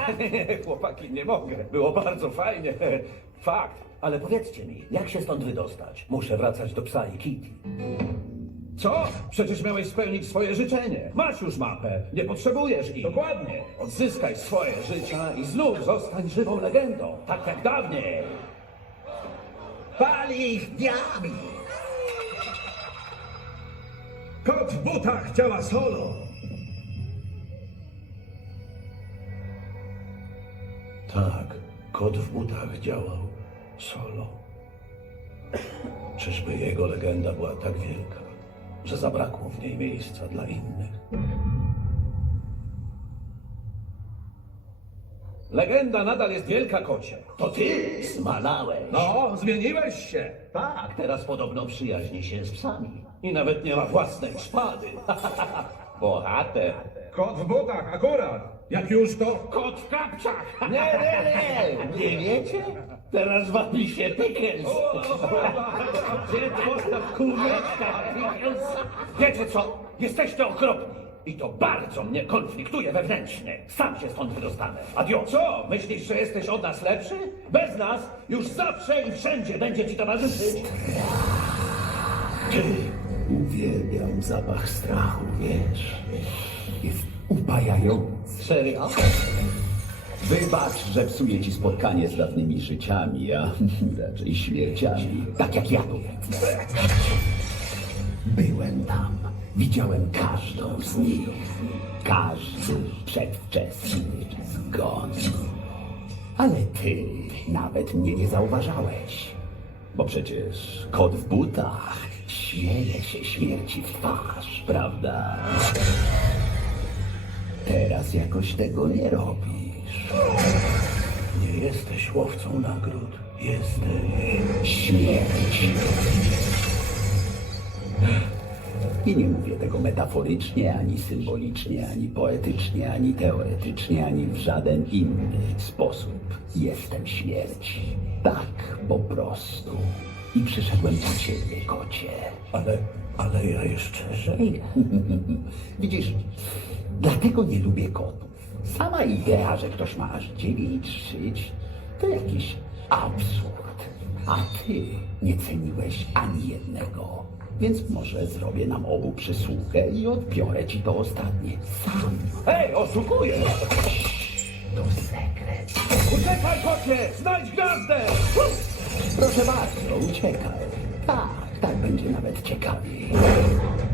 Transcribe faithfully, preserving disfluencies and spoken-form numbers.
Chłopaki, nie mogę. Było bardzo fajnie. Fakt. Ale powiedzcie mi, jak się stąd wydostać? Muszę wracać do psa i Kitty. Co? Przecież miałeś spełnić swoje życzenie. Masz już mapę. Nie potrzebujesz ich. Dokładnie. Odzyskaj swoje życia i znów zostań żywą legendą. Tak jak dawniej. Pali ich diabli! Kot w butach działa solo. Tak, kot w butach działał solo. Czyżby jego legenda była tak wielka, że zabrakło w niej miejsca dla innych? Legenda nadal jest wielka, kocie. To ty zmalałeś. No, zmieniłeś się. Tak, teraz podobno przyjaźni się z psami. I nawet nie ma własnej szpady. Bohater. Kot w butach, akurat. Jak już to... Kot w kapciach. Nie, nie, nie, nie wiecie? Teraz wabi się Pickles. Gdzie twoja kółeczka, Pickles? Wiecie co? Jesteście okropni. I to bardzo mnie konfliktuje wewnętrznie. Sam się stąd wydostanę. Adios. Co? Myślisz, że jesteś od nas lepszy? Bez nas już zawsze i wszędzie będzie ci towarzyszyć. Ty, uwielbiam zapach strachu, wiesz? Jest upajający. Serio? Wybacz, że psuję ci spotkanie z dawnymi życiami, a raczej śmierciami. Tak jak ja tu. Byłem tam. Widziałem każdą z nich. Każdy przedwczesny zgon. Ale ty nawet mnie nie zauważałeś. Bo przecież kot w butach, Śmieje się śmierci w twarz. prawda? Teraz jakoś tego nie robisz. Nie jesteś łowcą nagród. Jesteś śmierć. I nie mówię tego metaforycznie, ani symbolicznie, ani poetycznie, ani teoretycznie, ani w żaden inny sposób. Jestem śmierć. Tak po prostu. I przyszedłem po ciebie, kocie. Ale, ale ja jeszcze żyję. Widzisz, dlatego nie lubię kotów. Sama idea, że ktoś ma aż dziewięć szyć, to jakiś absurd. A ty nie ceniłeś ani jednego. Więc może zrobię nam obu przysługę i odbiorę ci to ostatnie sam. Hej, oszukujesz! To sekret. Uciekaj, kocie! Znajdź gwiazdę! Proszę bardzo, uciekaj. Tak, tak będzie nawet ciekawiej.